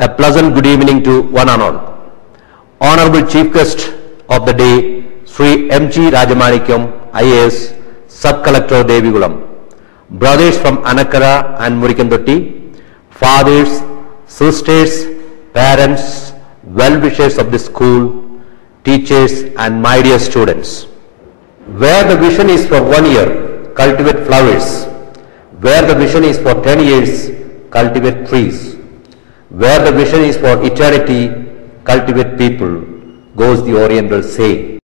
A pleasant good evening to one and all. Honorable Chief Guest of the day, Sri M.G. Rajamanikyam, IAS, Sub-Collector Devigulam, brothers from Anakara and Murikandotti, fathers, sisters, parents, well-wishers of the school, teachers and my dear students. Where the vision is for 1 year, cultivate flowers. Where the vision is for 10 years, cultivate trees. Where the vision is for eternity, cultivate people, goes the Oriental saying.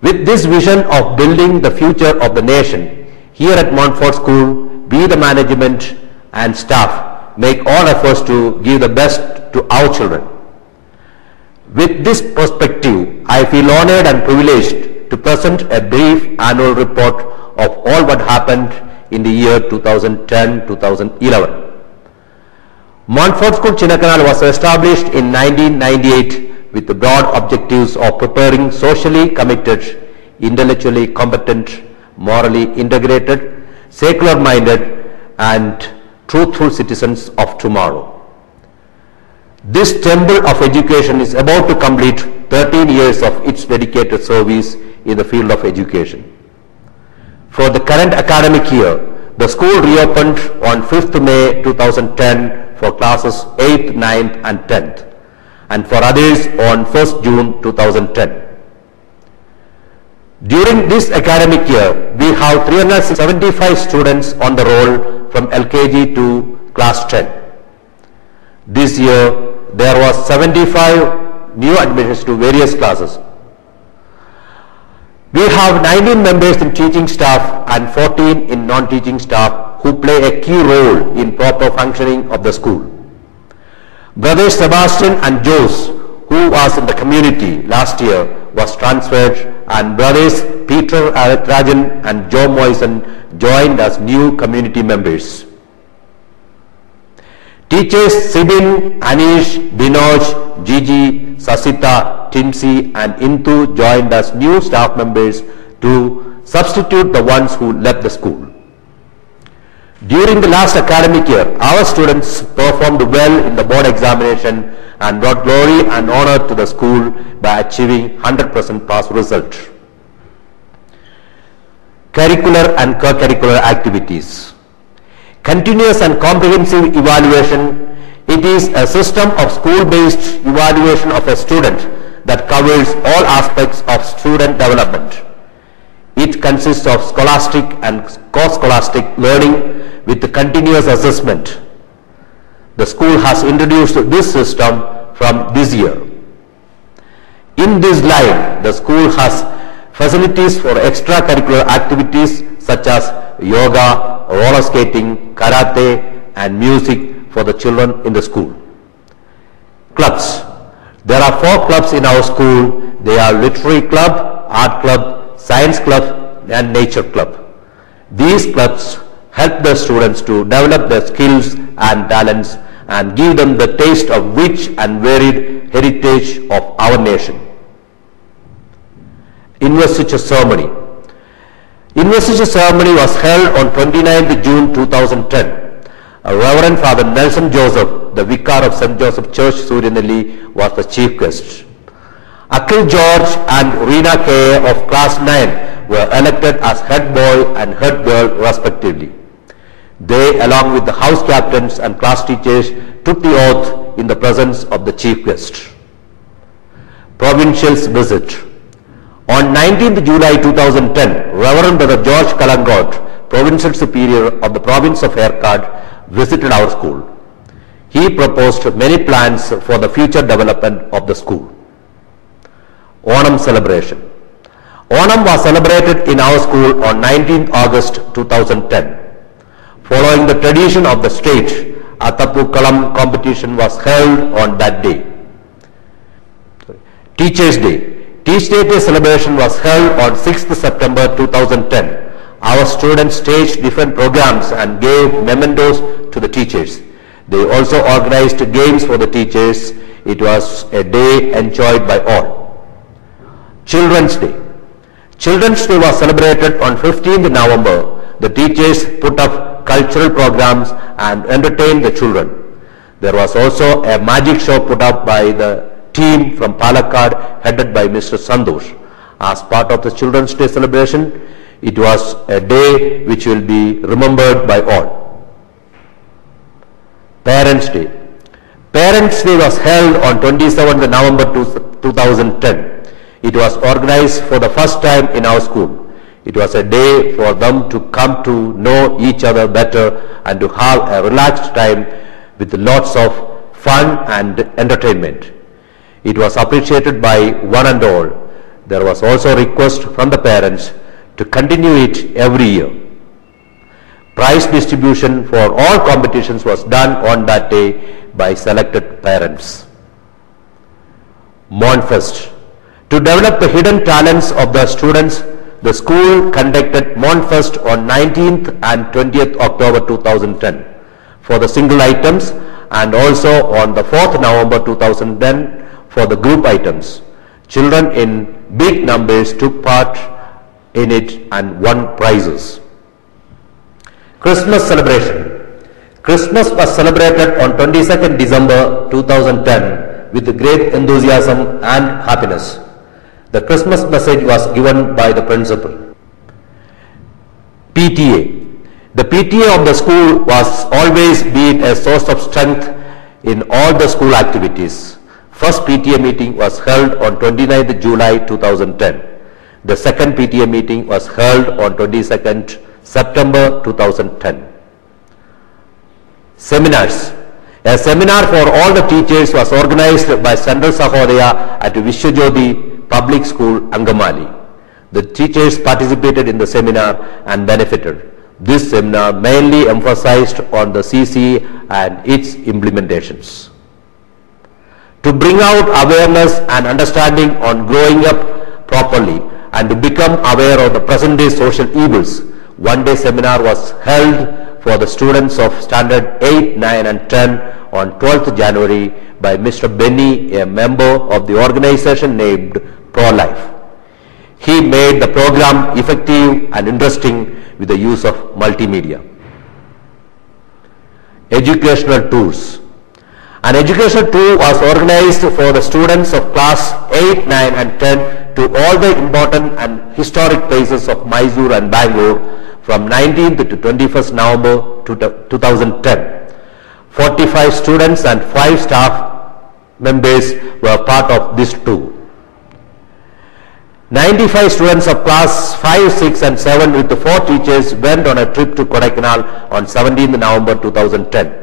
With this vision of building the future of the nation, here at Montfort School, we the management and staff make all efforts to give the best to our children. With this perspective, I feel honored and privileged to present a brief annual report of all what happened in the year 2010-2011. Montfort School Chinnakanal was established in 1998 with the broad objectives of preparing socially committed, intellectually competent, morally integrated, secular-minded and truthful citizens of tomorrow. This temple of education is about to complete 13 years of its dedicated service in the field of education. For the current academic year, the school reopened on 5th May 2010 for classes 8th, 9th and 10th, and for others on 1st June 2010. During this academic year, we have 375 students on the roll from LKG to class 10. This year, there was 75 new admissions to various classes. We have 19 members in teaching staff and 14 in non-teaching staff who play a key role in proper functioning of the school. Brothers Sebastian and Jose, who was in the community last year, was transferred, and brothers Peter Rajan and Joe Moisen joined as new community members. Teachers Sibin, Anish, Binoj, Gigi, Sasita, Timsi and Intu joined as new staff members to substitute the ones who left the school. During the last academic year, our students performed well in the board examination and brought glory and honor to the school by achieving 100% pass result. Curricular and co-curricular activities. Continuous and comprehensive evaluation. It is a system of school-based evaluation of a student that covers all aspects of student development. It consists of scholastic and co-scholastic learning with the continuous assessment. The school has introduced this system from this year. In this line, the school has facilities for extracurricular activities such as yoga, roller skating, karate and music for the children in the school. Clubs. There are 4 clubs in our school. They are Literary Club, Art Club, Science Club and Nature Club. These clubs help the students to develop their skills and talents and give them the taste of rich and varied heritage of our nation. Investiture ceremony. Investiture ceremony was held on 29th June 2010. Reverend Father Nelson Joseph, the Vicar of St. Joseph Church, Suryanelli, was the chief guest. Akhil George and Reena K. of class 9 were elected as head boy and head girl respectively. They, along with the house captains and class teachers, took the oath in the presence of the chief guest. Provincials visit. On 19th July 2010, Reverend Brother George Kalangot, Provincial Superior of the province of Erkard, visited our school. He proposed many plans for the future development of the school. Onam celebration. Onam was celebrated in our school on 19th August 2010. Following the tradition of the state, Athapookalam competition was held on that day. Teachers' Day. Teachers' Day celebration was held on 6th September 2010. Our students staged different programs and gave mementos to the teachers. They also organized games for the teachers. It was a day enjoyed by all. Children's Day. Children's Day was celebrated on 15th November. The teachers put up cultural programs and entertained the children. There was also a magic show put up by the team from Palakkad headed by Mr. Santosh. As part of the Children's Day celebration, it was a day which will be remembered by all. Parents' Day. Parents' Day was held on 27th November 2010. It was organized for the first time in our school. It was a day for them to come to know each other better and to have a relaxed time with lots of fun and entertainment. It was appreciated by one and all. There was also a request from the parents to continue it every year. Prize distribution for all competitions was done on that day by selected parents. Monfest. To develop the hidden talents of the students, the school conducted Monfest on 19th and 20th October 2010 for the single items and also on the 4th November 2010 for the group items. Children in big numbers took part in it and won prizes. Christmas celebration. Christmas was celebrated on 22nd December 2010 with great enthusiasm and happiness. The Christmas message was given by the principal. PTA. The PTA of the school was always been a source of strength in all the school activities. First PTA meeting was held on 29th July 2010. The second PTA meeting was held on 22nd September 2010. Seminars. A seminar for all the teachers was organized by Central Sahodaya at Vishwajyoti Public School, Angamali. The teachers participated in the seminar and benefited. This seminar mainly emphasized on the CC and its implementations. To bring out awareness and understanding on growing up properly and to become aware of the present day social evils, one-day seminar was held for the students of Standard 8, 9 and 10 on 12th January by Mr. Benny, a member of the organization named Pro-Life. He made the program effective and interesting with the use of multimedia. Educational tours. An educational tour was organized for the students of class 8, 9 and 10 to all the important and historic places of Mysore and Bangalore from 19th to 21st November 2010. 45 students and 5 staff members were part of this tour. 95 students of class 5, 6 and 7 with the 4 teachers went on a trip to Kodaikanal on 17th November 2010.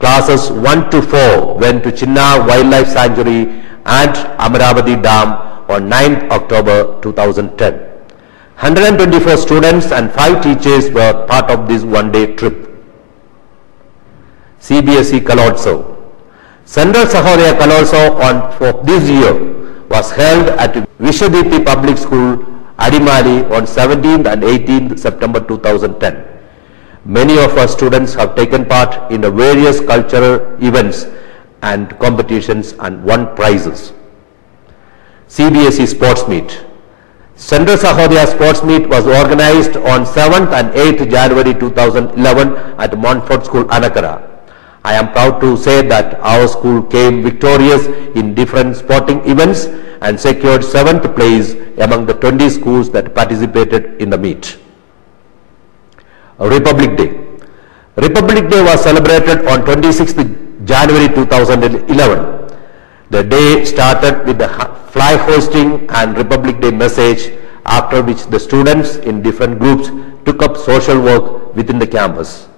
Classes 1 to 4 went to Chinna Wildlife Sanctuary and Amaravati Dam on 9th October 2010. 124 students and 5 teachers were part of this one-day trip. CBSE Kalotsav. Central Sahodaya Kalotsav for this year was held at Vishwadeepi Public School, Adimali on 17th and 18th September 2010. Many of our students have taken part in the various cultural events and competitions and won prizes. CBSE Sports Meet. Central Sahodaya Sports Meet was organized on 7th and 8th January 2011 at Montfort School, Anakara. I am proud to say that our school came victorious in different sporting events and secured 7th place among the 20 schools that participated in the meet. Republic Day. Republic Day was celebrated on 26th January 2011. The day started with the flag hosting and Republic Day message, after which the students in different groups took up social work within the campus.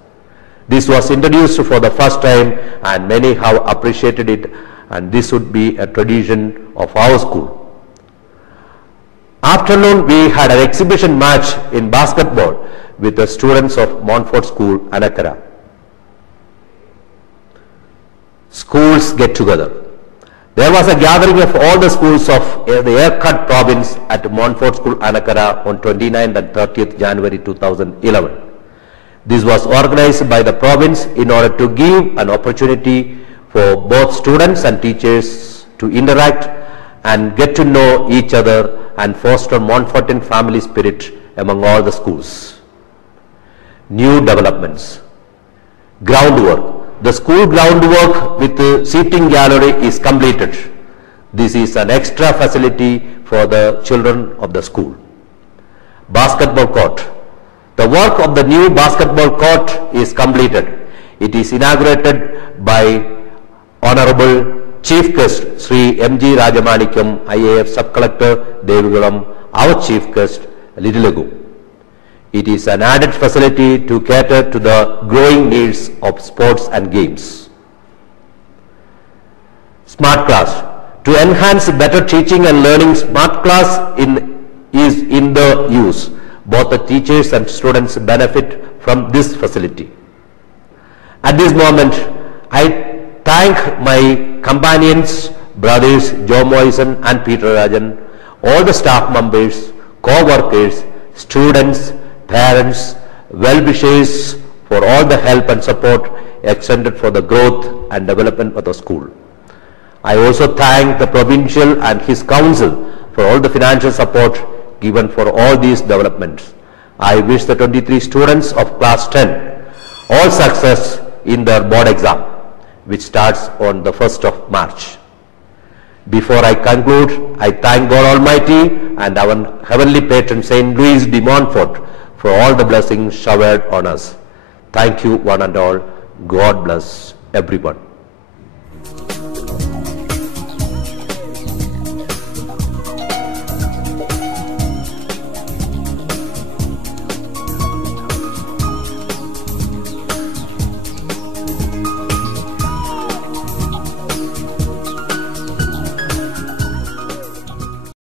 This was introduced for the first time and many have appreciated it, and this would be a tradition of our school. Afternoon we had an exhibition match in basketball with the students of Montfort School, Anakara. Schools get together. There was a gathering of all the schools of the Erkat province at Montfort School, Anakara on 29th and 30th January 2011. This was organized by the province in order to give an opportunity for both students and teachers to interact and get to know each other and foster Montfortan family spirit among all the schools. New developments. Groundwork. The school groundwork with the seating gallery is completed. This is an extra facility for the children of the school. Basketball court. The work of the new basketball court is completed. It is inaugurated by Honorable Chief Guest Sri M.G. Rajamanikam, IAF Sub-Collector Devigulam, our Chief Guest, Littleagu. It is an added facility to cater to the growing needs of sports and games. Smart class. To enhance better teaching and learning, smart class is in the use. Both the teachers and students benefit from this facility. At this moment, I thank my companions, brothers Joe Moisen and Peter Rajan, all the staff members, co-workers, students, parents, well-wishers for all the help and support extended for the growth and development of the school. I also thank the provincial and his council for all the financial support given for all these developments. I wish the 23 students of class 10 all success in their board exam, which starts on the 1st of March. Before I conclude, I thank God Almighty and our heavenly patron Saint Louis de Montfort for all the blessings showered on us. Thank you one and all. God bless everyone.